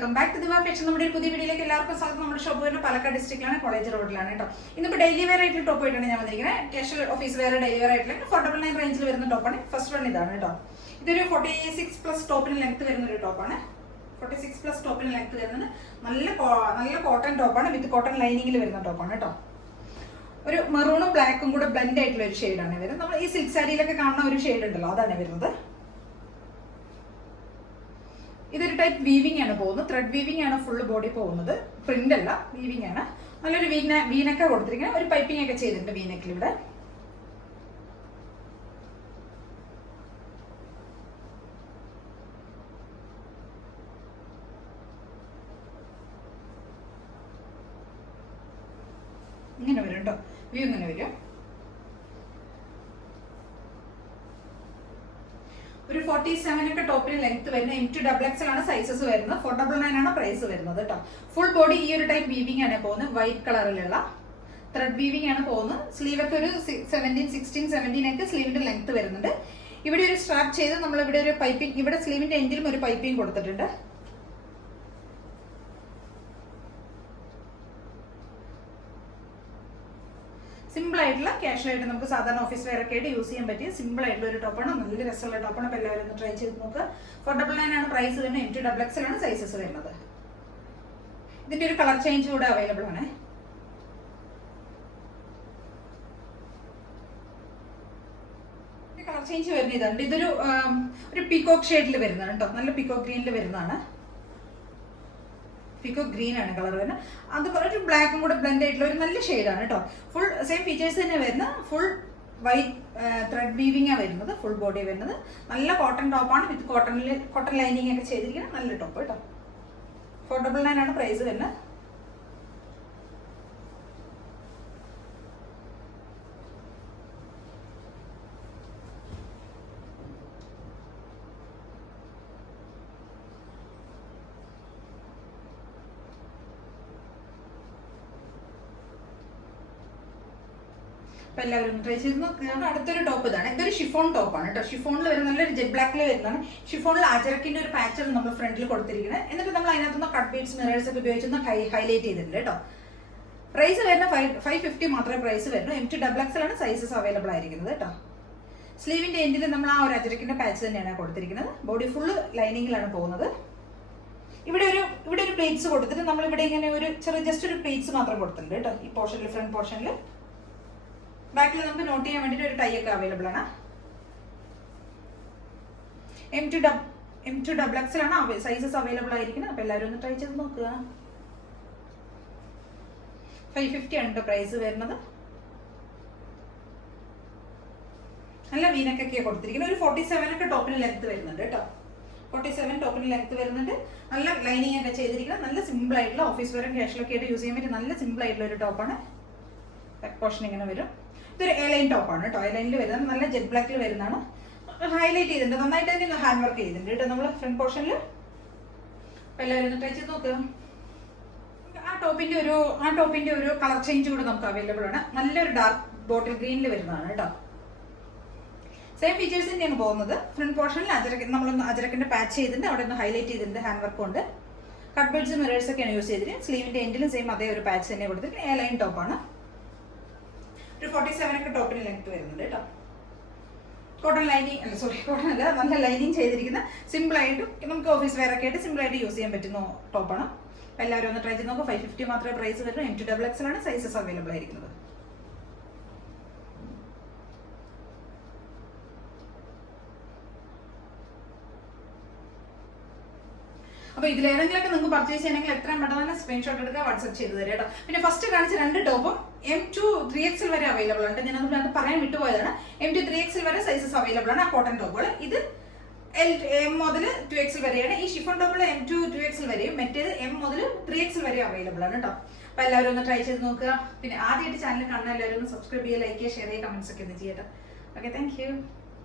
Welcome back to ദിവ fashion. നമ്മുടെ ഒരു പുതിയ വീഡിയോയിലേക്ക് എല്ലാവർക്കും സ്വാഗതം. നമ്മുടെ ഷോപ്പ് വരുന്നത് പാലക്കാട് ഡിസ്ട്രിക്റ്റിലാണ്, കോളേജ് റോഡിലാണ് കേട്ടോ. ഇന്നിപ്പോൾ ഡെയിലി വെയർ ആയിട്ടുള്ള ടോപ്പ് ആയിട്ടാണ് ഞാൻ വന്നിരിക്കുന്നത്. Casual office wear daily wear ആയിട്ടുള്ള 499 റേഞ്ചിൽ വരുന്ന ടോപ്പാണ്. ഫസ്റ്റ് വൺ ഇതാണ് കേട്ടോ. ഇതൊരു 46+ ടോപ്പിന് ലെങ്ത് വരുന്ന ഒരു ടോപ്പാണ്. 46+ ടോപ്പിന് ലെങ്ത് വരുന്നത് നല്ല കോട്ടൺ ടോപ്പാണ്, വിത്ത് കോട്ടൺ ലൈനിങ്ങിൽ വരുന്ന ടോപ്പാണ് കേട്ടോ. ഒരു മെറൂണും ബ്ലാക്കും കൂടെ ബ്ലെൻഡ് ആയിട്ടുള്ള ഒരു ഷെയ്ഡാണ് വരുന്നത്. നമ്മൾ ഈ സിൽക്ക് സാരിയിലൊക്കെ കാണുന്ന ഒരു ഷെയ്ഡ് ഉണ്ടല്ലോ, അതാണ് വരുന്നത്. ഇതൊരു ടൈപ്പ് വീവിംഗ് ആണ് പോകുന്നത്, ത്രെഡ് വീവിംഗ് ആണ് ഫുൾ ബോഡി പോകുന്നത്, പ്രിന്റ് അല്ല, വീവിംഗ് ആണ്. നല്ലൊരു വീനക്ക കൊടുത്തിരിക്കുന്നത്, ഒരു പൈപ്പിംഗ് ഒക്കെ ചെയ്തിട്ടുണ്ട് വീനക്കിൽ ഇവിടെ. ഇങ്ങനെ വരും കേട്ടോ, വ്യൂ ഇങ്ങനെ വരും. ഒരു 47 ഒക്കെ ടോപ്പിന് ലെങ്ത് വരുന്നത്. M2XXL ആണ് സൈസസ് വരുന്നത്. 499 ആണ് പ്രൈസ് വരുന്നത് കേട്ടോ. ഫുൾ ബോഡി ഈ ഒരു ടൈപ്പ് വീവിംഗ് ആണ് പോകുന്നത്, വൈറ്റ് കളറിലുള്ള ത്രെഡ് വീവിംഗ് ആണ് പോകുന്നത്. സ്ലീവ് ഒക്കെ ഒരു 16-17 ഒക്കെ സ്ലീവിന്റെ ലെങ്ത് വരുന്നുണ്ട്. ഇവിടെ ഒരു സ്ട്രാപ്പ് ചെയ്ത് നമ്മൾ ഇവിടെ ഒരു പൈപ്പിംഗ്, ഇവിടെ സ്ലീവിന്റെ എൻഡിലും ഒരു പൈപ്പിംഗ് കൊടുത്തിട്ടുണ്ട്. സിമ്പിൾ ആയിട്ടുള്ള ക്യാഷ്വൽ ആയിട്ട് നമുക്ക് സാധാരണ ഓഫീസ് വെയർ ഒക്കെ ആയിട്ട് യൂസ് ചെയ്യാൻ പറ്റിയ സിമ്പിൾ ആയിട്ടുള്ള ഒരു ടോപ്പാണ്. നല്ല രസമുള്ള ടോപ്പാണ്. അപ്പോൾ എല്ലാവരും ഒന്ന് ട്രൈ ചെയ്ത് നോക്കുക. 499 ആണ് പ്രൈസ് വരുന്നത്. M2XXL ആണ് സൈസസ് വരുന്നത്. ഇതിന്റെ ഒരു കളർ ചേഞ്ച് കൂടെ അവൈലബിൾ ആണ്. കളർ ചേഞ്ച് വരുന്ന ഇതുണ്ട്. ഇതൊരു പീകോക്ക് ഷെയ്ഡിൽ വരുന്നതാണ് കേട്ടോ. നല്ല പീകോക്ക് ഗ്രീനിൽ വരുന്നതാണ്. പീകോക്ക് ഗ്രീൻ ആണ് കളർ വരുന്നത്. അതുപോലെ ഒരു ബ്ലാക്കും കൂടെ ബ്ലെൻഡ് ആയിട്ടുള്ള ഒരു നല്ല ഷെയ്ഡാണ് കേട്ടോ. ഫുൾ സെയിം ഫീച്ചേഴ്സ് തന്നെ വരുന്ന ഫുൾ വൈറ്റ് ത്രെഡ് വീവിംഗ് ആണ് വരുന്നത്. ഫുൾ ബോഡി വരുന്നത്. നല്ല കോട്ടൺ ടോപ്പാണ്, വിത്ത് കോട്ടൺ ലൈനിങ് ഒക്കെ ചെയ്തിരിക്കുന്ന നല്ല ടോപ്പ് കേട്ടോ. 499 ആണ് പ്രൈസ് വരുന്നത്. അപ്പോൾ എല്ലാവരും ട്രൈ ചെയ്ത് നോക്കുകയാണ്. അടുത്തൊരു ടോപ്പ് ഇതാണ്. ഇതൊരു ഷിഫോൺ ടോപ്പാണ് കേട്ടോ. ഷിഫോണിൽ വരുന്ന നല്ലൊരു ജെറ്റ് ബ്ലാക്കിൽ വരുന്നതാണ്. ഷിഫോണിൽ അജറക്കിന്റെ ഒരു പാച്ചാണ് നമ്മൾ ഫ്രണ്ടിൽ കൊടുത്തിരിക്കുന്നത്. എന്നിട്ട് നമ്മൾ അതിനകത്തുനിന്ന് കട്ട് ബീഡ്സ് മിറേഴ്സ് ഒക്കെ ഉപയോഗിച്ചൊന്ന് ഹൈലൈറ്റ് ചെയ്തിട്ടുണ്ട് കേട്ടോ. പ്രൈസ് വരുന്ന 550 മാത്രമേ പ്രൈസ് വരുന്നു. M2XXL ആണ് സൈസസ് അവൈലബിൾ ആയിരിക്കുന്നത് കേട്ടോ. സ്ലീവിന്റെ എൻഡിൽ നമ്മൾ ആ ഒരു അജറക്കിന്റെ പാച്ച് തന്നെയാണ് കൊടുത്തിരിക്കുന്നത്. ബോഡി ഫുള്ള് ലൈനിങ്ങിലാണ് പോകുന്നത്. ഇവിടെ ഒരു പ്ലേറ്റ്സ് കൊടുത്തിട്ട് നമ്മൾ ഇവിടെ ഇങ്ങനെ ഒരു ജസ്റ്റ് ഒരു പ്ലേറ്റ്സ് മാത്രം കൊടുത്തിട്ടുണ്ട് കേട്ടോ. ഈ പോർഷനിൽ, ഫ്രണ്ട് പോർഷനിൽ. ബാക്കിൽ നമുക്ക് നോട്ട് ചെയ്യാൻ വേണ്ടിയിട്ട് ഒരു ടൈ ഒക്കെ അവൈലബിൾ ആണ്. M2XXL ആണ് സൈസസ് അവൈലബിൾ ആയിരിക്കുന്നത്. അപ്പോൾ എല്ലാവരും ഒന്ന് ട്രൈ ചെയ്ത് നോക്കുക. 550 ആണ് പ്രൈസ് വരുന്നത്. നല്ല വീനക്കൊക്കെയാണ് കൊടുത്തിരിക്കുന്നത്. ഒരു 47 ഒക്കെ ടോപ്പിന് ലെങ്ത് വരുന്നുണ്ട് കേട്ടോ. 47 ടോപ്പിന് ലെങ്ത് വരുന്നുണ്ട്. നല്ല ലൈനിങ് ഒക്കെ ചെയ്തിരിക്കുന്നത്. നല്ല സിമ്പിൾ ആയിട്ടുള്ള ഓഫീസ് വെയറും കാഷ്വലൊക്കെ ആയിട്ട് യൂസ് ചെയ്യാൻ പറ്റിയ നല്ല സിമ്പിൾ ആയിട്ടുള്ള ഒരു ടോപ്പാണ്. ബാക്ക് പോർഷൻ ഇങ്ങനെ വരും. ഇതൊരു എലൈൻ ടോപ്പാണ് കേട്ടോ. എലൈനിൽ വരുന്നത് നല്ല ജെറ്റ് ബ്ലാക്കിൽ വരുന്നതാണ്. ഹൈലൈറ്റ് ചെയ്തിട്ടുണ്ട്, നന്നായിട്ട് തന്നെ ഹാൻഡ് വർക്ക് ചെയ്തിട്ടുണ്ട് കേട്ടോ നമ്മൾ ഫ്രണ്ട് പോർഷനിൽ. അപ്പോൾ എല്ലാവരും ഒന്ന് ട്രൈ ചെയ്ത് നോക്കുക. ആ ടോപ്പിന്റെ ഒരു കളർ ചേഞ്ച് കൂടെ നമുക്ക് അവൈലബിൾ ആണ്. നല്ലൊരു ഡാർക്ക് ബോട്ടിൽ ഗ്രീനിൽ വരുന്നതാണ് കേട്ടോ. സെയിം ഫീച്ചേഴ്സ് തന്നെയാണ് പോകുന്നത്. ഫ്രണ്ട് പോർഷനിൽ നമ്മളൊന്ന് അജറക്കിന്റെ പാച്ച് ചെയ്തിട്ടുണ്ട്, അവിടെ ഒന്ന് ഹൈലൈറ്റ് ചെയ്തിട്ടുണ്ട് ഹാൻഡ് വർക്ക് കൊണ്ട്. കട്ട് ബീഡ്സ് മിറേഴ്സ് ഒക്കെയാണ് യൂസ് ചെയ്തിട്ട്. സ്ലീവിന്റെ എൻഡിലും സെയിം അതേ ഒരു പാച്ച് തന്നെ കൊടുത്തിട്ട് എലൈൻ ടോപ്പാണ്. ഒരു 47 ഒക്കെ ടോപ്പിന് ലെങ്ത് വരുന്നുണ്ട് കേട്ടോ. കോട്ടൺ അല്ല, നല്ല ലൈനിങ് ചെയ്തിരിക്കുന്ന സിമ്പിൾ ആയിട്ട് നമുക്ക് ഓഫീസ് വെയർ ഒക്കെ ആയിട്ട് സിമ്പിൾ ആയിട്ട് യൂസ് ചെയ്യാൻ പറ്റുന്ന ടോപ്പാണ്. അപ്പോൾ എല്ലാവരും ഒന്ന് ട്രൈ ചെയ്ത് നോക്കുക. 550 മാത്രമേ പ്രൈസ് വരുന്നു. M2XXL ആണ് സൈസസ് അവൈലബിൾ ആയിരിക്കുന്നത്. അപ്പോൾ ഇതിലേതെങ്കിലൊക്കെ നിങ്ങൾക്ക് പർച്ചേസ് ചെയ്യണമെങ്കിൽ എത്രയും പെട്ടെന്ന് തന്നെ സ്ക്രീൻഷോട്ട് എടുക്കുക, വാട്സ്ആപ്പ് ചെയ്ത് തരാം കേട്ടോ. പിന്നെ ഫസ്റ്റ് കാണിച്ച 2 ടോപ്പും M2-3XL വരെ അവൈലബിൾ ആണ്. ഞാനത് പറയാൻ വിട്ടുപോയതാണ്. M2-3XL വരെ സൈസസ് അവൈലബിൾ ആണ്. ആ കോട്ടൺ ടോപ്പുകൾ ഇത് M മുതൽ 2XL വരെയാണ്. ഈ ഷിഫോൺ ടോപ്പുകൾ M2-2XL വരെയും, മറ്റേത് M മുതൽ 3XL വരെ അവൈലബിൾ ആണ് കേട്ടോ. അപ്പോൾ എല്ലാവരും ഒന്ന് ട്രൈ ചെയ്ത് നോക്കുക. പിന്നെ ആദ്യമായിട്ട് ചാനൽ കാണുന്ന എല്ലാവരും ഒന്ന് സബ്സ്ക്രൈബ് ചെയ്യുക, ലൈക്ക് ചെയ്യുക, ഷെയർ ചെയ്യുക, കമന്റ്സ് ഒക്കെ ഒന്ന് ചെയ്യട്ടോ. Okay, thank U.